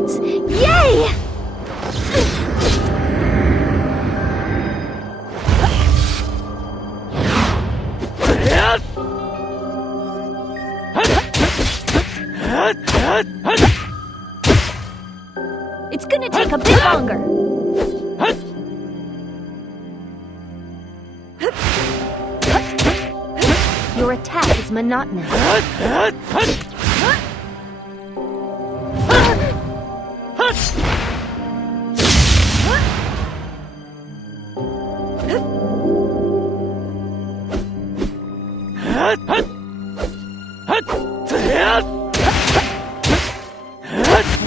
bets. Yay! It's gonna take a bit longer. Your attack is monotonous. I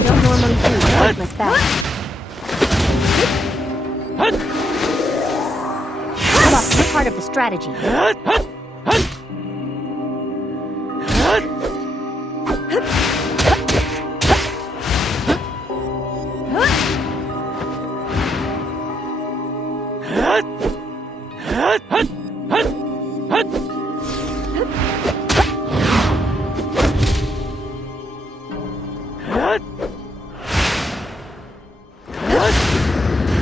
don't normally do pointless battles. Look, it's part of the strategy.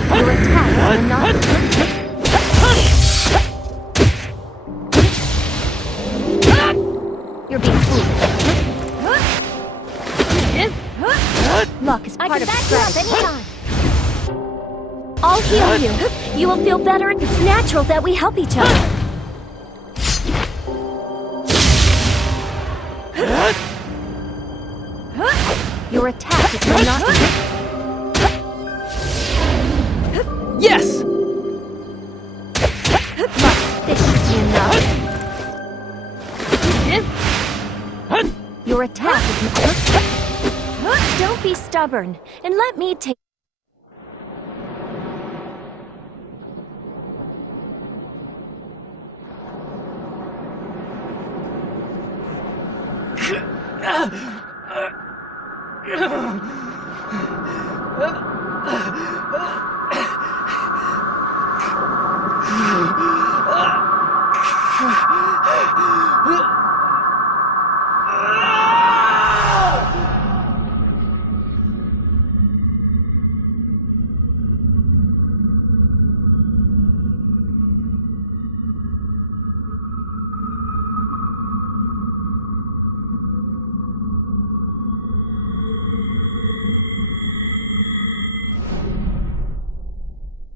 Your attack is monotonous. You're being foolish. Luck is part of the strategy. I'll heal you. You will feel better. It's natural that we help each other. Your attack is monotonous. Yes! This should be enough. Your attack is monotonous. Don't be stubborn, and let me take...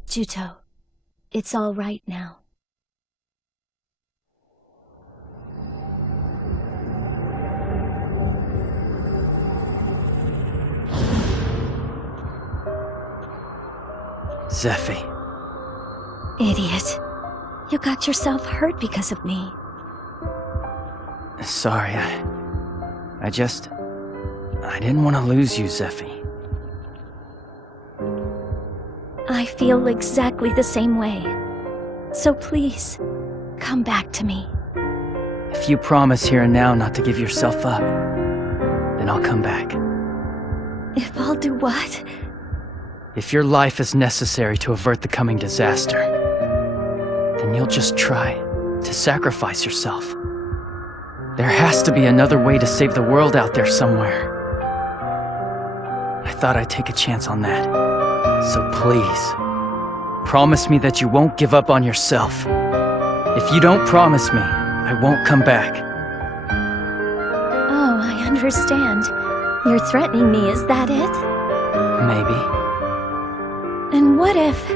Juto, it's all right now. Zephy. Idiot. You got yourself hurt because of me. Sorry, I didn't want to lose you, Zephy. I feel exactly the same way. So please, come back to me. If you promise here and now not to give yourself up, then I'll come back. If I'll do what? If your life is necessary to avert the coming disaster, then you'll just try to sacrifice yourself. There has to be another way to save the world out there somewhere. I thought I'd take a chance on that. So please, promise me that you won't give up on yourself. If you don't promise me, I won't come back. Oh, I understand. You're threatening me, is that it? Maybe. And what if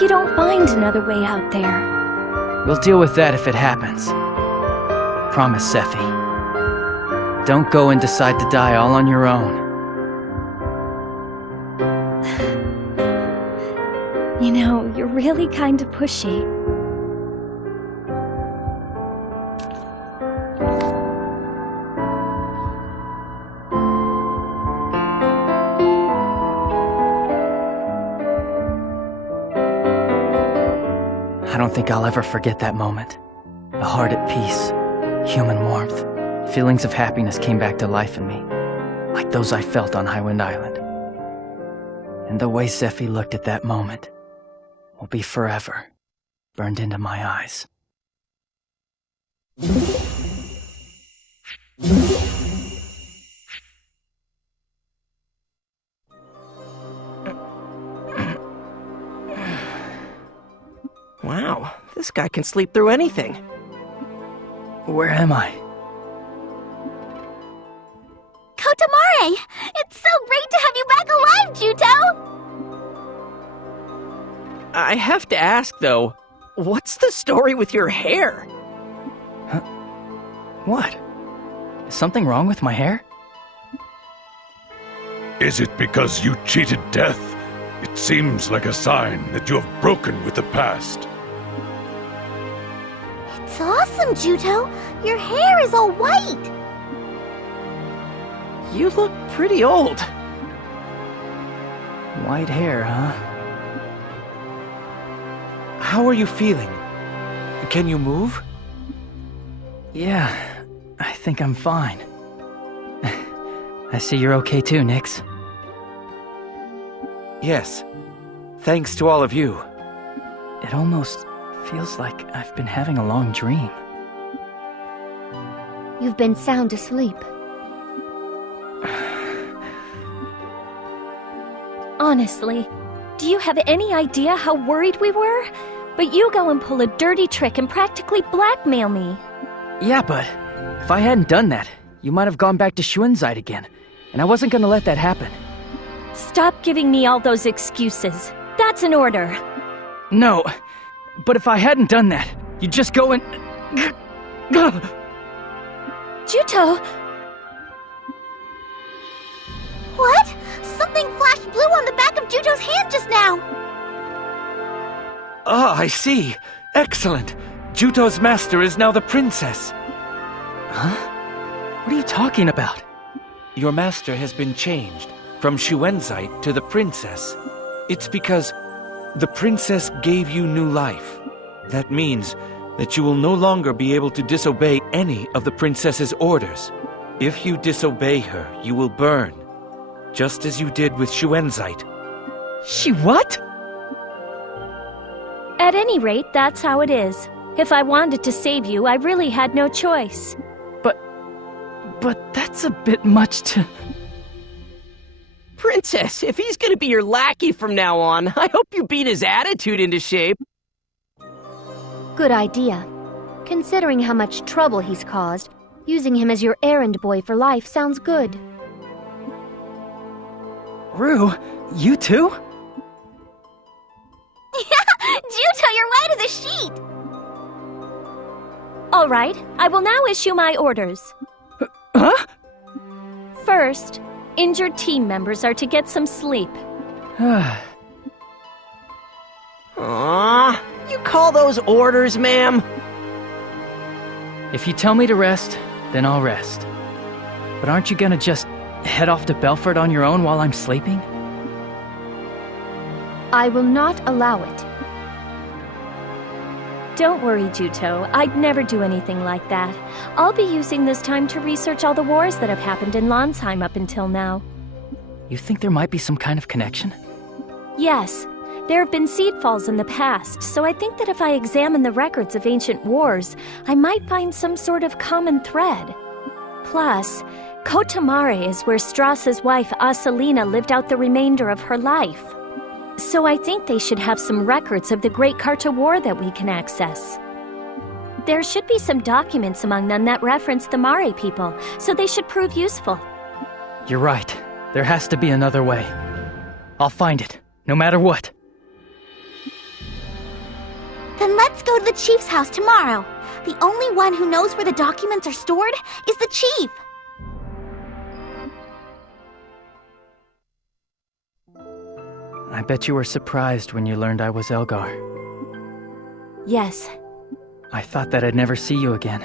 you don't find another way out there? We'll deal with that if it happens. Promise, Zephy. Don't go and decide to die all on your own. You know, you're really kind of pushy. I don't think I'll ever forget that moment. A heart at peace, human warmth, feelings of happiness came back to life in me, like those I felt on Highwind Island. And the way Zephy looked at that moment will be forever burned into my eyes. Wow, this guy can sleep through anything. Where am I? Kotamare! It's so great to have you back alive, Juto! I have to ask, though, what's the story with your hair? Huh? What? Is something wrong with my hair? Is it because you cheated death? It seems like a sign that you have broken with the past. It's awesome, Juto! Your hair is all white! You look pretty old. White hair, huh? How are you feeling? Can you move? Yeah, I think I'm fine. I see you're okay too, Nix. Yes. Thanks to all of you. It almost feels like I've been having a long dream. You've been sound asleep. Honestly, do you have any idea how worried we were? But you go and pull a dirty trick and practically blackmail me. Yeah, but if I hadn't done that, you might have gone back to Shuenzide again, and I wasn't gonna let that happen. Stop giving me all those excuses. That's an order. No, but if I hadn't done that, you'd just go and... Juto! What? Something flashed blue on the back of Juto's hand just now! Ah, I see. Excellent. Juto's master is now the princess. Huh? What are you talking about? Your master has been changed from Shuenzite to the princess. It's because the princess gave you new life. That means that you will no longer be able to disobey any of the princess's orders. If you disobey her, you will burn, just as you did with Shuenzite. She what? At any rate, that's how it is. If I wanted to save you, I really had no choice. But that's a bit much to... Princess, if he's gonna be your lackey from now on, I hope you beat his attitude into shape. Good idea. Considering how much trouble he's caused, using him as your errand boy for life sounds good. Rue, you too? Juto, you're white as a sheet! All right, I will now issue my orders. Huh? First, injured team members are to get some sleep. Aww, you call those orders, ma'am? If you tell me to rest, then I'll rest. But aren't you gonna just head off to Belfort on your own while I'm sleeping? I will not allow it. Don't worry, Juto. I'd never do anything like that. I'll be using this time to research all the wars that have happened in Landsheim up until now. You think there might be some kind of connection? Yes. There have been seed falls in the past, so I think that if I examine the records of ancient wars, I might find some sort of common thread. Plus, Kotamare is where Strauss's wife Asalina lived out the remainder of her life. So I think they should have some records of the Great Carta War that we can access. There should be some documents among them that reference the Mare people, so they should prove useful. You're right. There has to be another way. I'll find it, no matter what. Then let's go to the chief's house tomorrow. The only one who knows where the documents are stored is the chief. I bet you were surprised when you learned I was Elgar. Yes. I thought that I'd never see you again.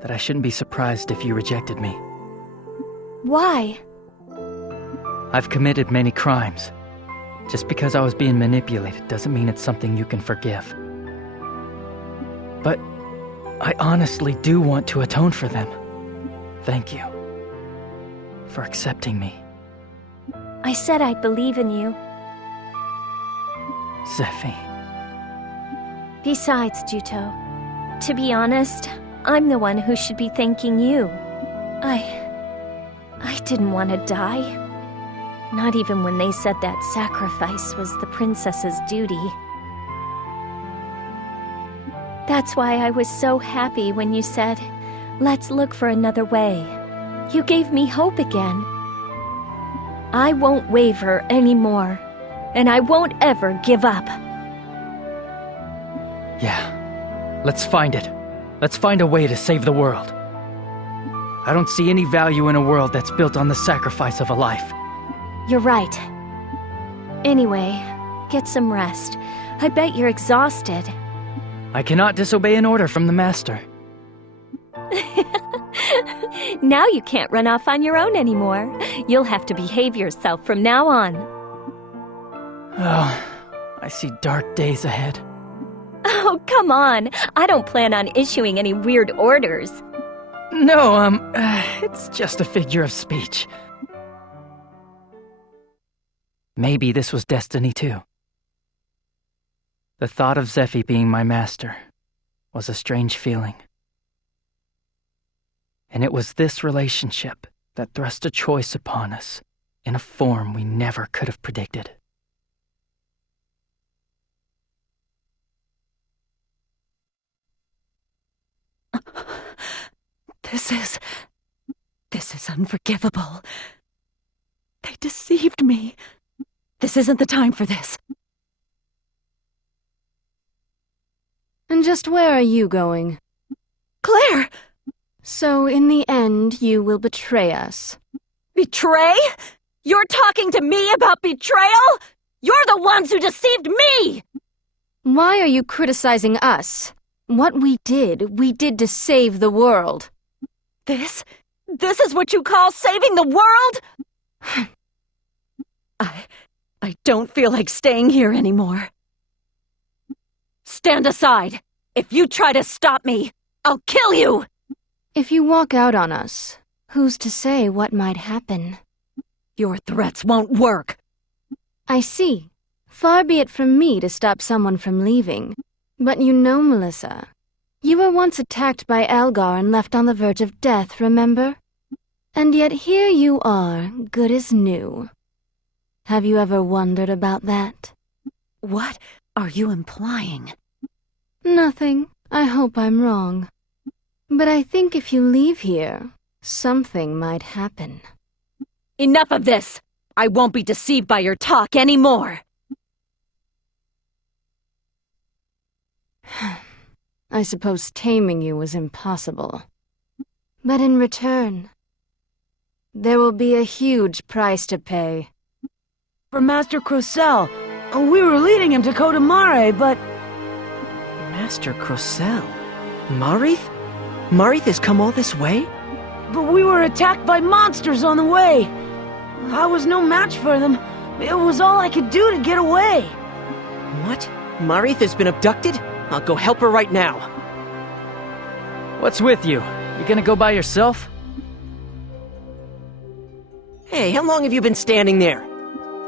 That I shouldn't be surprised if you rejected me. Why? I've committed many crimes. Just because I was being manipulated doesn't mean it's something you can forgive. But I honestly do want to atone for them. Thank you. For accepting me. I said I believe in you. Zephy. Besides, Juto, to be honest, I'm the one who should be thanking you. I didn't want to die. Not even when they said that sacrifice was the princess's duty. That's why I was so happy when you said, "Let's look for another way." You gave me hope again. I won't waver anymore, and I won't ever give up. Yeah, let's find it. Let's find a way to save the world. I don't see any value in a world that's built on the sacrifice of a life. You're right. Anyway, get some rest. I bet you're exhausted. I cannot disobey an order from the Master. Now you can't run off on your own anymore. You'll have to behave yourself from now on. Oh, I see dark days ahead. Oh, come on. I don't plan on issuing any weird orders. No, it's just a figure of speech. Maybe this was destiny too. The thought of Zephy being my master was a strange feeling. And it was this relationship that thrust a choice upon us in a form we never could have predicted. This is unforgivable. They deceived me. This isn't the time for this. And just where are you going? Claire! So in the end, you will betray us. Betray? You're talking to me about betrayal? You're the ones who deceived me! Why are you criticizing us? What we did to save the world. This is what you call saving the world? I don't feel like staying here anymore. Stand aside. If you try to stop me, I'll kill you! If you walk out on us, who's to say what might happen? Your threats won't work. I see. Far be it from me to stop someone from leaving. But you know, Melissa, you were once attacked by Algar and left on the verge of death, remember? And yet here you are, good as new. Have you ever wondered about that? What are you implying? Nothing. I hope I'm wrong. But I think if you leave here, something might happen. Enough of this! I won't be deceived by your talk anymore! I suppose taming you was impossible. But in return, there will be a huge price to pay. For Master Crocell. We were leading him to Kodamare, but... Master Crocell? Marith? Marith has come all this way? But we were attacked by monsters on the way. I was no match for them. It was all I could do to get away. What? Marith has been abducted? I'll go help her right now. What's with you? You gonna go by yourself? Hey, how long have you been standing there?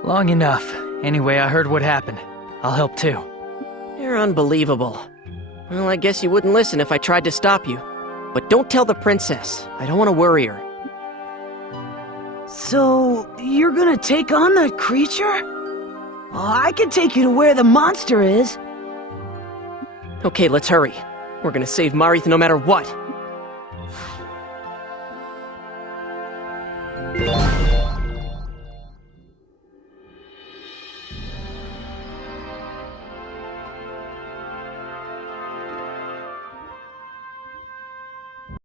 Long enough. Anyway, I heard what happened. I'll help too. You're unbelievable. Well, I guess you wouldn't listen if I tried to stop you. But don't tell the princess. I don't want to worry her. So, you're gonna take on that creature? I can take you to where the monster is. Okay, let's hurry. We're gonna save Marith no matter what.